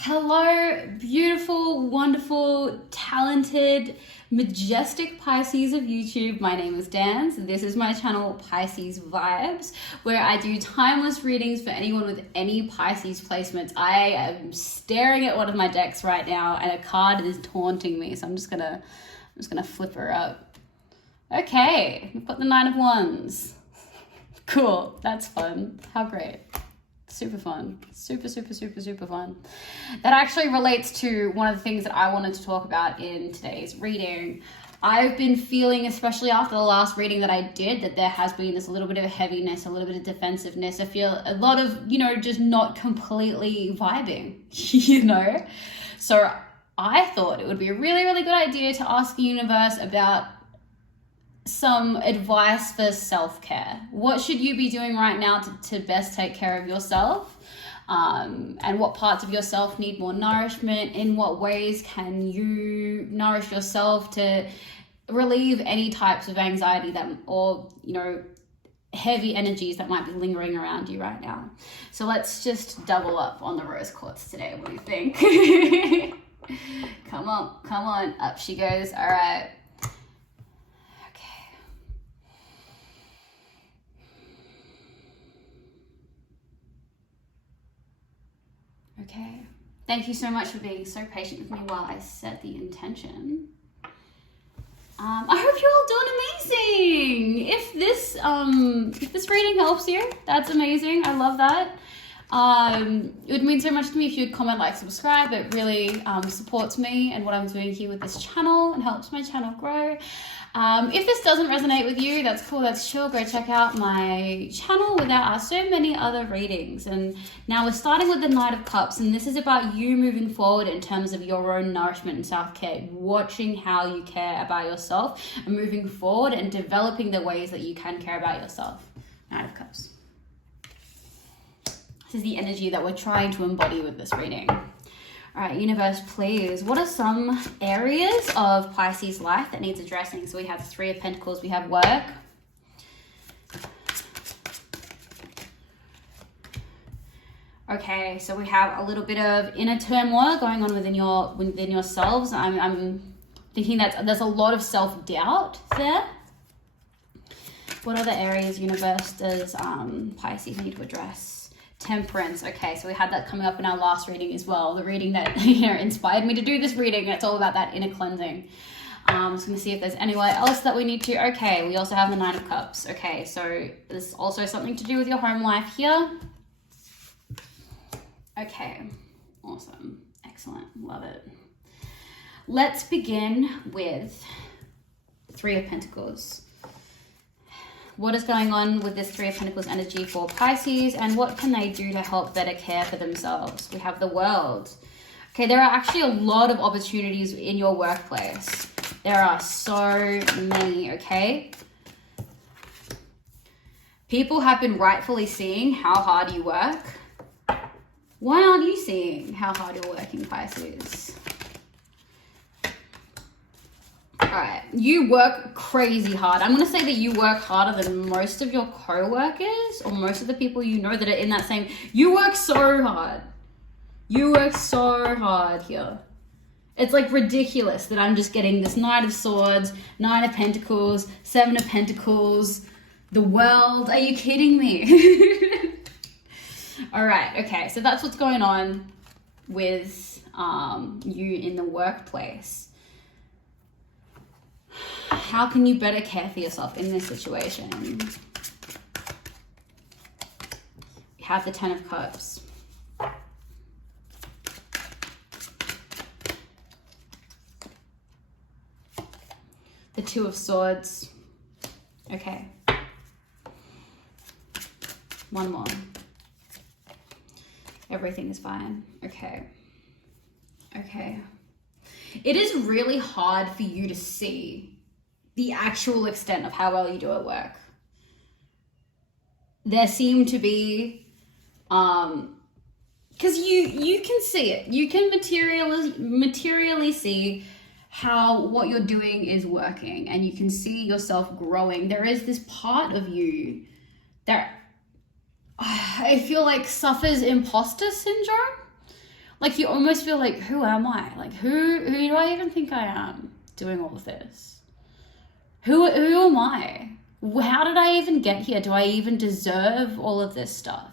Hello, beautiful, wonderful, talented, majestic Pisces of YouTube. My name is Dans. This is my channel, Pisces Vibes, where I do timeless readings for anyone with any Pisces placements. I am staring at one of my decks right now and a card is taunting me, so I'm just gonna flip her up. Okay, we've got the Nine of Wands. Cool, that's fun. How great. Super fun. Super fun. That actually relates to one of the things that I wanted to talk about in today's reading. I've been feeling, especially after the last reading that I did, that there has been this little bit of heaviness, a little bit of defensiveness. I feel a lot of, just not completely vibing, So I thought it would be a really, really good idea to ask the universe about some advice for self-care. What should you be doing right now to best take care of yourself? And what parts of yourself need more nourishment? In what ways can you nourish yourself to relieve any types of anxiety or heavy energies that might be lingering around you right now? So let's just double up on the rose quartz today. What do you think? Come on, up she goes. All right. Okay, thank you so much for being so patient with me while I set the intention. I hope you're all doing amazing. If this reading helps you, that's amazing. I love that. It would mean so much to me if you'd comment, like, subscribe. It really supports me and what I'm doing here with this channel and helps my channel grow. If this doesn't resonate with you, that's cool, that's chill. Go check out my channel where there are so many other readings. And now we're starting with the Knight of Cups, and this is about you moving forward in terms of your own nourishment and self-care, watching how you care about yourself and moving forward and developing the ways that you can care about yourself. Knight of Cups. This is the energy that we're trying to embody with this reading. All right, universe, please. What are some areas of Pisces life that needs addressing? So we have Three of Pentacles, we have work. Okay, so we have a little bit of inner turmoil going on within yourselves. I'm thinking that there's a lot of self-doubt there. What other areas, universe, does Pisces need to address? Temperance. Okay, so we had that coming up in our last reading as well, the reading that inspired me to do this reading. It's all about that inner cleansing. I'm just going to see if there's anywhere else that we need to. Okay, we also have the Nine of Cups. Okay, so there's also something to do with your home life here. Okay, awesome, excellent, love it. Let's begin with Three of Pentacles. What is going on with this Three of Pentacles energy for Pisces, and what can they do to help better care for themselves? We have the World. Okay, there are actually a lot of opportunities in your workplace. There are so many, okay? People have been rightfully seeing how hard you work. Why aren't you seeing how hard you're working, Pisces? All right, you work crazy hard. I'm going to say that you work harder than most of your co-workers or most of the people you know that are in that same... You work so hard. You work so hard here. It's like ridiculous that I'm just getting this Knight of Swords, Nine of Pentacles, Seven of Pentacles, the World. Are you kidding me? All right, okay, so that's what's going on with you in the workplace. How can you better care for yourself in this situation? We have the Ten of Cups. The Two of Swords. Okay. One more. Everything is fine. Okay. Okay. It is really hard for you to see the actual extent of how well you do at work. There seem to be, because you can see it. You can materially see how what you're doing is working, and you can see yourself growing. There is this part of you that I feel like suffers imposter syndrome. Like you almost feel like, who am I? Like who do I even think I am doing all of this? Who am I? How did I even get here? Do I even deserve all of this stuff?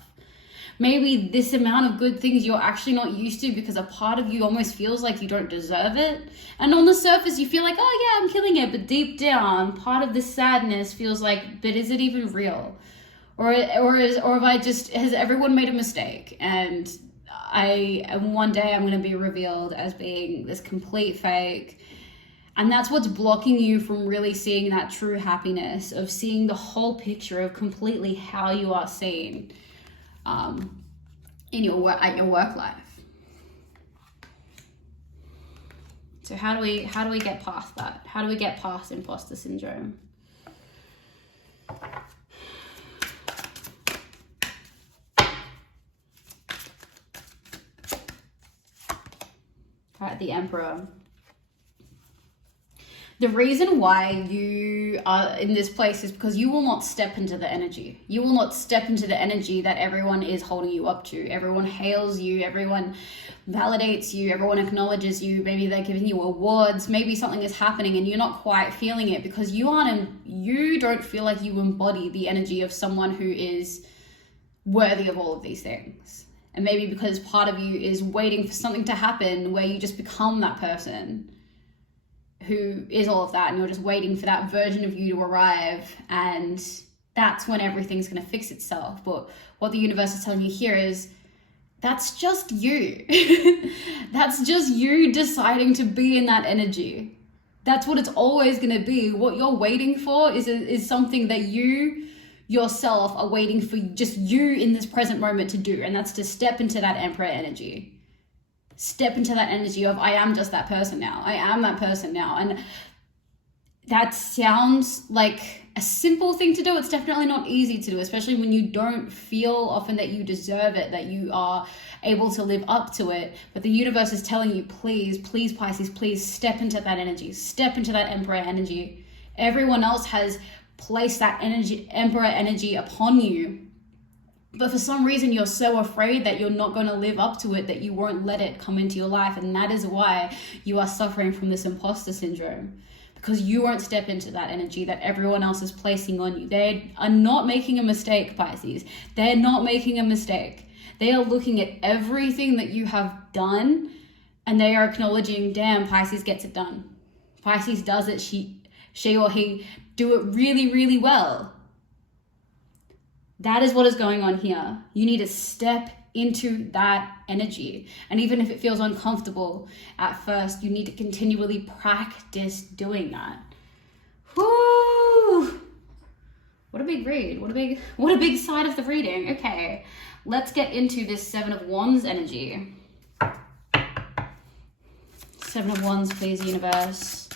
Maybe this amount of good things you're actually not used to because a part of you almost feels like you don't deserve it. And on the surface, you feel like, oh yeah, I'm killing it. But deep down, part of this sadness feels like, but is it even real? Or has everyone made a mistake? And one day I'm going to be revealed as being this complete fake. And that's what's blocking you from really seeing that true happiness, of seeing the whole picture of completely how you are seen in your work, at your work life. So how do we get past that? How do we get past imposter syndrome? All right, the Emperor. The reason why you are in this place is because you will not step into the energy. You will not step into the energy that everyone is holding you up to. Everyone hails you. Everyone validates you. Everyone acknowledges you. Maybe they're giving you awards. Maybe something is happening and you're not quite feeling it because you don't feel like you embody the energy of someone who is worthy of all of these things. And maybe because part of you is waiting for something to happen where you just become that person who is all of that, and you're just waiting for that version of you to arrive, and that's when everything's going to fix itself. But what the universe is telling you here is that's just you. That's just you deciding to be in that energy. That's what it's always going to be. What you're waiting for is something that you yourself are waiting for just you in this present moment to do, and that's to step into that Emperor energy. Step into that energy of, I am just that person now. I am that person now. And that sounds like a simple thing to do. It's definitely not easy to do, especially when you don't feel often that you deserve it, that you are able to live up to it. But the universe is telling you, please Pisces, please step into that energy. Step into that Emperor energy. Everyone else has placed that energy, Emperor energy upon you. But for some reason, you're so afraid that you're not going to live up to it that you won't let it come into your life. And that is why you are suffering from this imposter syndrome, because you won't step into that energy that everyone else is placing on you. They are not making a mistake, Pisces. They're not making a mistake. They are looking at everything that you have done and they are acknowledging, damn, Pisces gets it done. Pisces does it. She or he do it really, really well. That is what is going on here. You need to step into that energy. And even if it feels uncomfortable at first, you need to continually practice doing that. Whoo! What a big read. What a big side of the reading. Okay, let's get into this Seven of Wands energy. Seven of Wands, please, universe.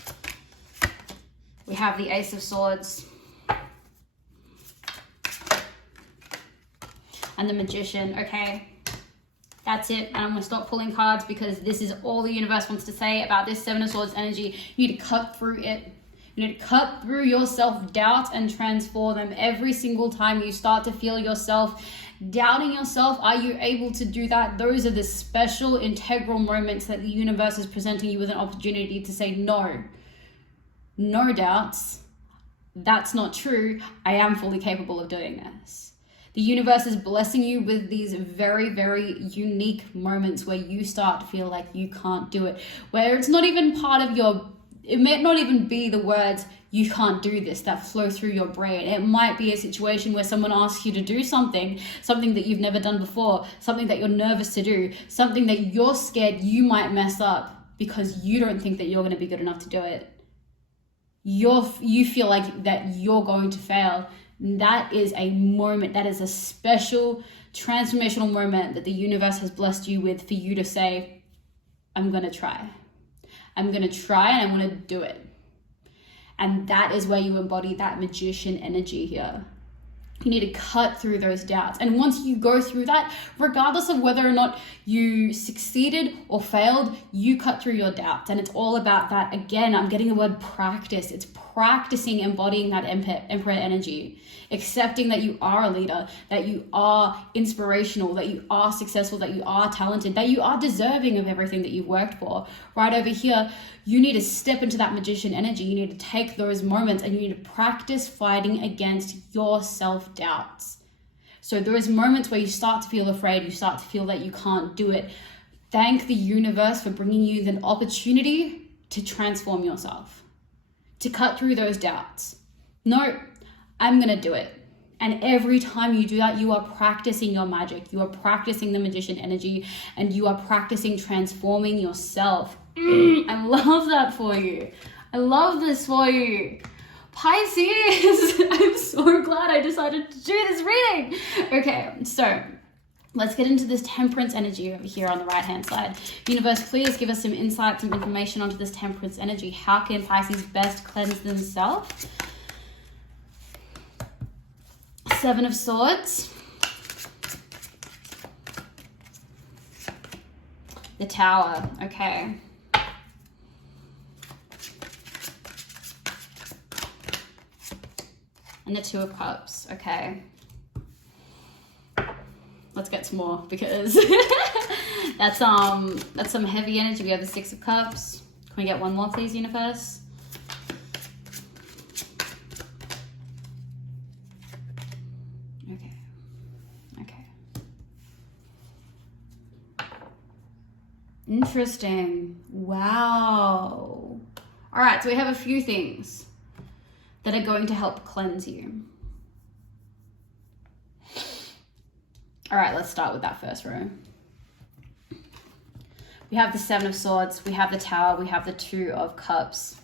We have the Ace of Swords. And the Magician. Okay, that's it. And I'm going to stop pulling cards because this is all the universe wants to say about this Seven of Swords energy. You need to cut through it. You need to cut through your self-doubt and transform them. Every single time you start to feel yourself doubting yourself, are you able to do that? Those are the special integral moments that the universe is presenting you with an opportunity to say, no doubts. That's not true. I am fully capable of doing this. The universe is blessing you with these very, very unique moments where you start to feel like you can't do it, where it's not even part of it may not even be the words, you can't do this, that flow through your brain. It might be a situation where someone asks you to do something that you've never done before, something that you're nervous to do, something that you're scared you might mess up because you don't think that you're going to be good enough to do it. You feel like that you're going to fail. That is a moment, that is a special transformational moment that the universe has blessed you with for you to say, I'm going to try. I'm going to try and I'm going to do it. And that is where you embody that Magician energy here. You need to cut through those doubts. And once you go through that, regardless of whether or not you succeeded or failed, you cut through your doubts. And it's all about that. Again, I'm getting the word practice. It's practicing embodying that emperor energy, accepting that you are a leader, that you are inspirational, that you are successful, that you are talented, that you are deserving of everything that you've worked for. Right over here, you need to step into that magician energy. You need to take those moments and you need to practice fighting against your self-doubts. So those moments where you start to feel afraid, you start to feel that you can't do it, thank the universe for bringing you the opportunity to transform yourself, to cut through those doubts. No, I'm going to do it. And every time you do that, you are practicing your magic. You are practicing the magician energy and you are practicing transforming yourself. I love that for you. I love this for you. Pisces, I'm so glad I decided to do this reading. Okay, so let's get into this temperance energy over here on the right-hand side. Universe, please give us some insight, some information onto this temperance energy. How can Pisces best cleanse themselves? Seven of Swords. The Tower, okay. And the Two of Cups, okay. Let's get some more because that's some heavy energy. We have the Six of Cups. Can we get one more, please, universe? Okay. Interesting. Wow. All right, so we have a few things that are going to help cleanse you. All right, let's start with that first row. We have the Seven of Swords, we have the Tower, we have the Two of Cups.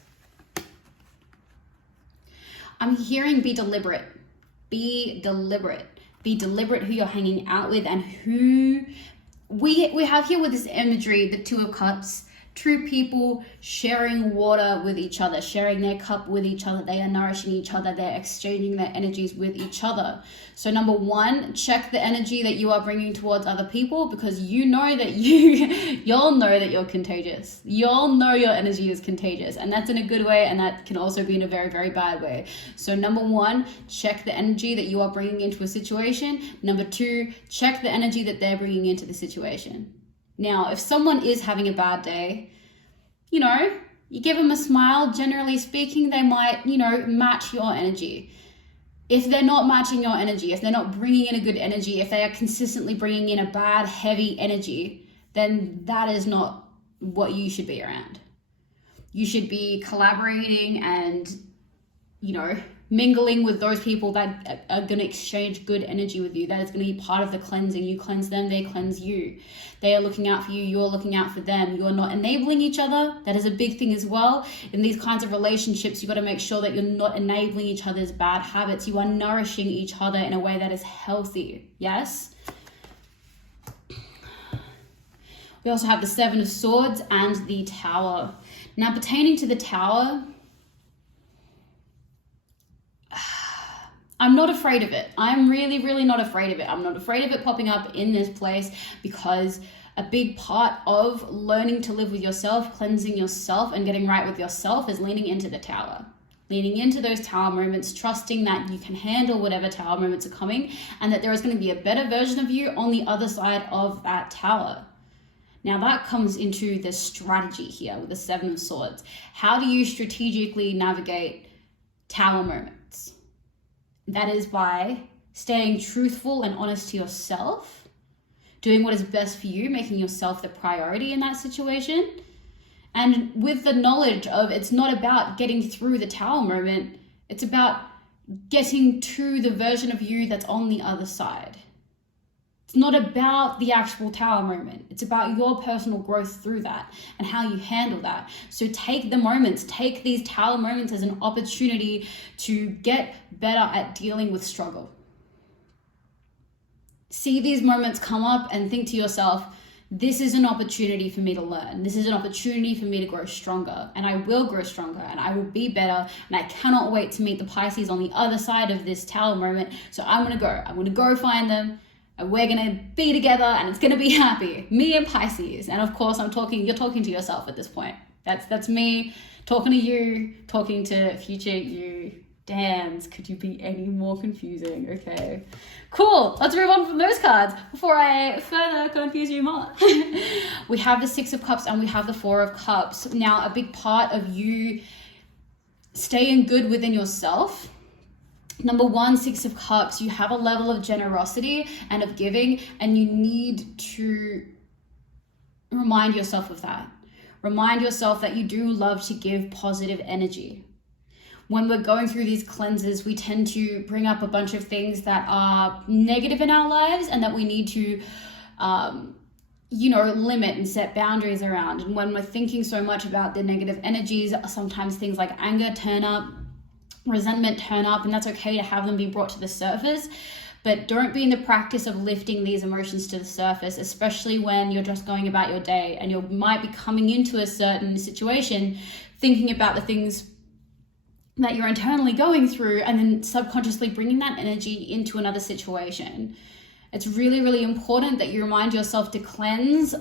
I'm hearing be deliberate. Be deliberate. Be deliberate who you're hanging out with and who we have here with this imagery, the Two of Cups. True people sharing water with each other, sharing their cup with each other. They are nourishing each other. They're exchanging their energies with each other. So number one, check the energy that you are bringing towards other people because you know that you'll know that you're contagious. You'll know your energy is contagious, and that's in a good way, and that can also be in a very, very bad way. So number one, check the energy that you are bringing into a situation. Number two, check the energy that they're bringing into the situation. Now, if someone is having a bad day, you give them a smile, generally speaking, they might, match your energy. If they're not matching your energy, if they're not bringing in a good energy, if they are consistently bringing in a bad, heavy energy, then that is not what you should be around. You should be collaborating and, mingling with those people that are going to exchange good energy with you. That is going to be part of the cleansing. You cleanse them, they cleanse you. They are looking out for you, you're looking out for them. You're not enabling each other. That is a big thing as well. In these kinds of relationships, you got to make sure that you're not enabling each other's bad habits. You are nourishing each other in a way that is healthy. Yes? We also have the Seven of Swords and the Tower. Now, pertaining to the Tower, I'm not afraid of it. I'm really, really not afraid of it. I'm not afraid of it popping up in this place because a big part of learning to live with yourself, cleansing yourself, and getting right with yourself is leaning into the Tower. Leaning into those Tower moments, trusting that you can handle whatever Tower moments are coming and that there is going to be a better version of you on the other side of that Tower. Now that comes into the strategy here with the Seven of Swords. How do you strategically navigate Tower moments? That is by staying truthful and honest to yourself, doing what is best for you, making yourself the priority in that situation. And with the knowledge of it's not about getting through the Tower moment, it's about getting to the version of you that's on the other side. It's not about the actual Tower moment. It's about your personal growth through that and how you handle that. So take the moments, take these Tower moments as an opportunity to get better at dealing with struggle. See these moments come up and think to yourself, this is an opportunity for me to learn. This is an opportunity for me to grow stronger, and I will grow stronger and I will be better. And I cannot wait to meet the Pisces on the other side of this Tower moment. So I'm going to go find them, and we're going to be together, and it's going to be happy. Me and Pisces. And of course, you're talking to yourself at this point. That's me talking to you, talking to future you. Dance, could you be any more confusing? Okay, cool. Let's move on from those cards before I further confuse you more. We have the Six of Cups and we have the Four of Cups. Now, a big part of you staying good within yourself. Number one, Six of Cups, you have a level of generosity and of giving, and you need to remind yourself of that. Remind yourself that you do love to give positive energy. When we're going through these cleanses, we tend to bring up a bunch of things that are negative in our lives and that we need to, limit and set boundaries around. And when we're thinking so much about the negative energies, sometimes things like anger turn up, resentment turn up, and that's okay to have them be brought to the surface. But don't be in the practice of lifting these emotions to the surface, especially when you're just going about your day and you might be coming into a certain situation thinking about the things that you're internally going through and then subconsciously bringing that energy into another situation. It's really, really important that you remind yourself to cleanse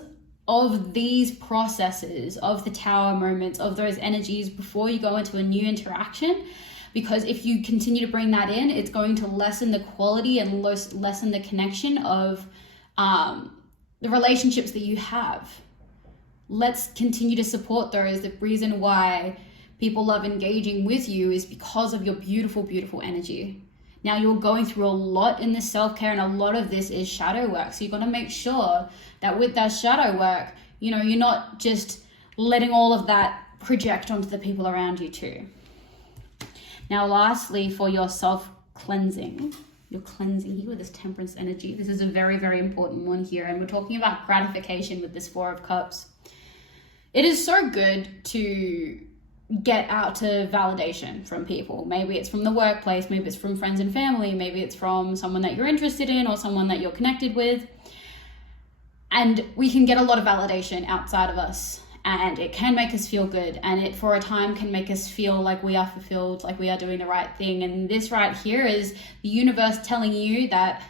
of these processes, of the Tower moments, of those energies before you go into a new interaction. Because if you continue to bring that in, it's going to lessen the quality and lessen the connection of the relationships that you have. Let's continue to support those. The reason why people love engaging with you is because of your beautiful, beautiful energy. Now, you're going through a lot in this self-care, and a lot of this is shadow work. So you've got to make sure that with that shadow work, you're not just letting all of that project onto the people around you too. Now, lastly, for your self-cleansing, you're cleansing here with this Temperance energy. This is a very, very important one here. And we're talking about gratification with this Four of Cups. It is so good to get out to validation from people. Maybe it's from the workplace, maybe it's from friends and family, maybe it's from someone that you're interested in or someone that you're connected with. And we can get a lot of validation outside of us, and it can make us feel good, and it for a time can make us feel like we are fulfilled, like we are doing the right thing. And this right here is the universe telling you that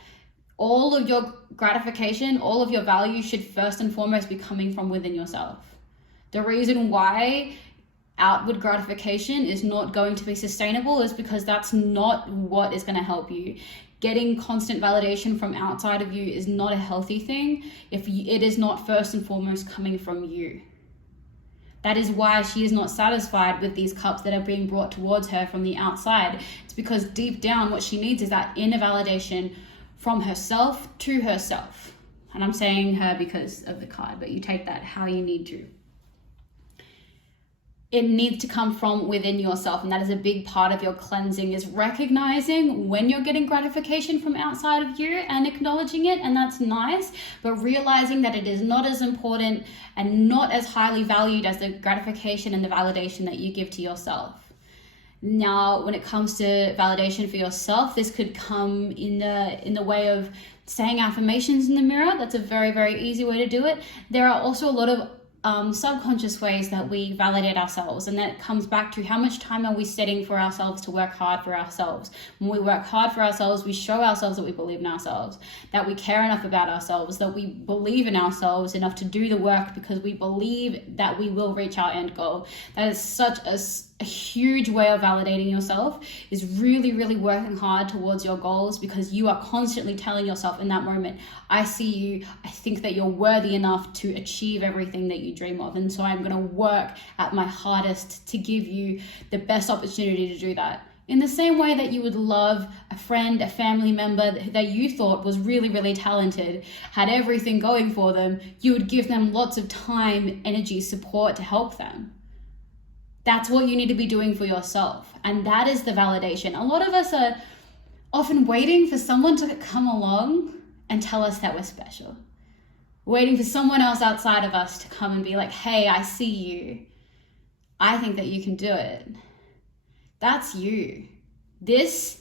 all of your gratification, all of your value should first and foremost be coming from within yourself. The reason why outward gratification is not going to be sustainable is because that's not what is going to help you. Getting constant validation from outside of you is not a healthy thing if it is not first and foremost coming from you. That is why she is not satisfied with these cups that are being brought towards her from the outside. It's because deep down what she needs is that inner validation from herself to herself. And I'm saying her because of the card, but you take that how you need to. It needs to come from within yourself, and that is a big part of your cleansing, is recognizing when you're getting gratification from outside of you and acknowledging it, and that's nice, but realizing that it is not as important and not as highly valued as the gratification and the validation that you give to yourself. Now, when it comes to validation for yourself, this could come in the way of saying affirmations in the mirror. That's a very, very easy way to do it. There are also a lot of subconscious ways that we validate ourselves, and that comes back to how much time are we setting for ourselves to work hard for ourselves. When we work hard for ourselves, we show ourselves that we believe in ourselves, that we care enough about ourselves, that we believe in ourselves enough to do the work because we believe that we will reach our end goal. That is such a huge way of validating yourself, is really, really working hard towards your goals, because you are constantly telling yourself in that moment, I see you, I think that you're worthy enough to achieve everything that you dream of, and so I'm going to work at my hardest to give you the best opportunity to do that. In the same way that you would love a friend, a family member that you thought was really, really talented, had everything going for them, you would give them lots of time, energy, support to help them. That's what you need to be doing for yourself. And that is the validation. A lot of us are often waiting for someone to come along and tell us that we're special. Waiting for someone else outside of us to come and be like, hey, I see you. I think that you can do it. That's you. This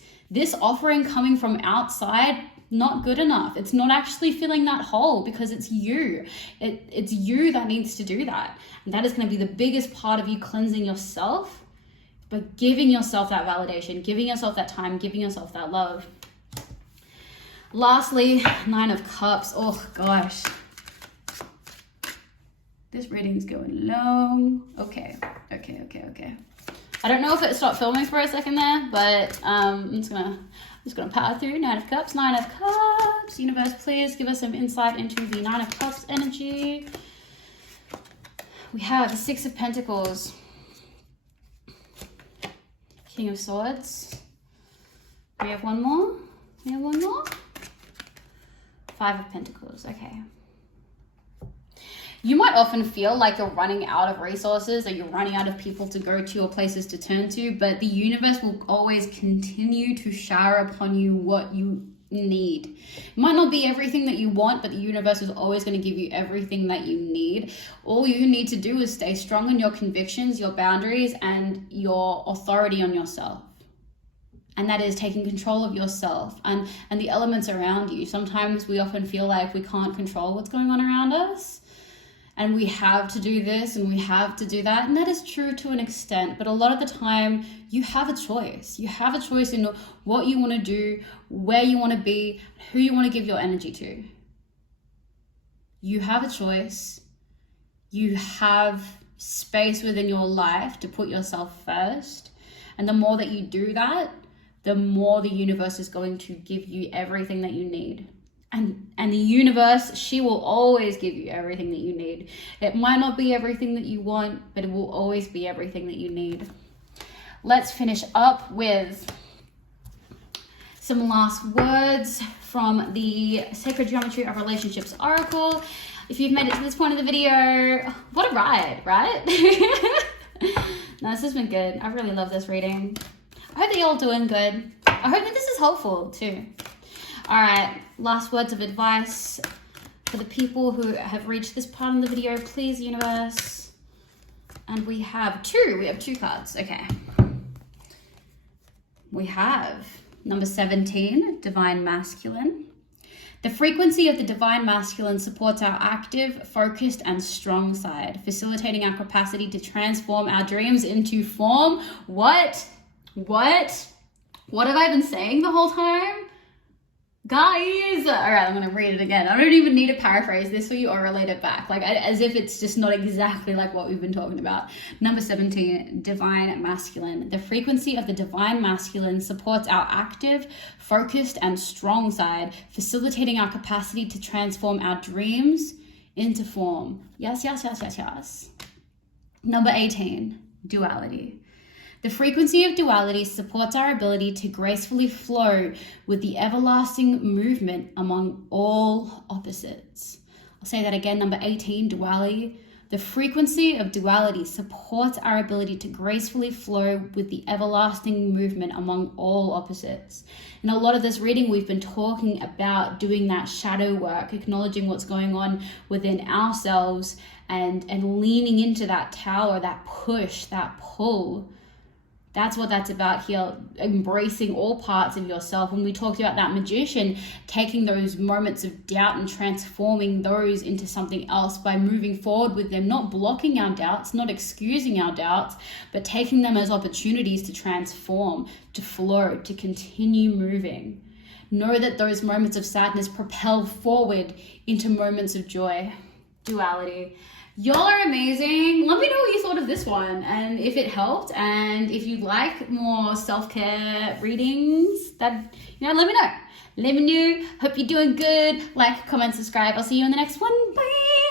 offering coming from outside not good enough. It's not actually filling that hole because it's you. It's you that needs to do that. And that is going to be the biggest part of you cleansing yourself, but giving yourself that validation, giving yourself that time, giving yourself that love. Lastly, 9 of Cups. Oh gosh. This reading's going long. Okay. I don't know if it stopped filming for a second there, but I'm just gonna power through. 9 of Cups, 9 of Cups. Universe, please give us some insight into the 9 of Cups energy. We have the 6 of Pentacles, King of Swords. We have one more. 5 of Pentacles. Okay. You might often feel like you're running out of resources, or you're running out of people to go to or places to turn to, but the universe will always continue to shower upon you what you need. It might not be everything that you want, but the universe is always going to give you everything that you need. All you need to do is stay strong in your convictions, your boundaries, and your authority on yourself. And that is taking control of yourself and the elements around you. Sometimes we often feel like we can't control what's going on around us. And we have to do this and we have to do that. And that is true to an extent. But a lot of the time, you have a choice. You have a choice in what you want to do, where you want to be, who you want to give your energy to. You have a choice. You have space within your life to put yourself first. And the more that you do that, the more the universe is going to give you everything that you need. And the universe, she will always give you everything that you need. It might not be everything that you want, but it will always be everything that you need. Let's finish up with some last words from the Sacred Geometry of Relationships Oracle. If you've made it to this point of the video, what a ride, right? No, this has been good. I really love this reading. I hope that you're all doing good. I hope that this is helpful too. All right, last words of advice for the people who have reached this part in the video, please, universe. And we have two cards, okay. We have number 17, Divine Masculine. The frequency of the Divine Masculine supports our active, focused, and strong side, facilitating our capacity to transform our dreams into form. What have I been saying the whole time? Guys, all right, I'm gonna read it again. I don't even need to paraphrase this for you or relate it back, like as if it's just not exactly like what we've been talking about. Number 17, Divine Masculine. The frequency of the Divine Masculine supports our active, focused, and strong side, facilitating our capacity to transform our dreams into form. Yes. Number 18, Duality. The frequency of duality supports our ability to gracefully flow with the everlasting movement among all opposites. I'll say that again, number 18, Duality. The frequency of duality supports our ability to gracefully flow with the everlasting movement among all opposites. In a lot of this reading, we've been talking about doing that shadow work, acknowledging what's going on within ourselves and leaning into that tower, that push, that pull. That's what that's about here, embracing all parts of yourself. When we talked about that magician, taking those moments of doubt and transforming those into something else by moving forward with them, not blocking our doubts, not excusing our doubts, but taking them as opportunities to transform, to flow, to continue moving. Know that those moments of sadness propel forward into moments of joy. Duality. Y'all are amazing. Let me know what you thought of this one and if it helped, and if you'd like more self-care readings, that, let me know. Hope you're doing good. Like, comment, subscribe. I'll see you in the next one. Bye.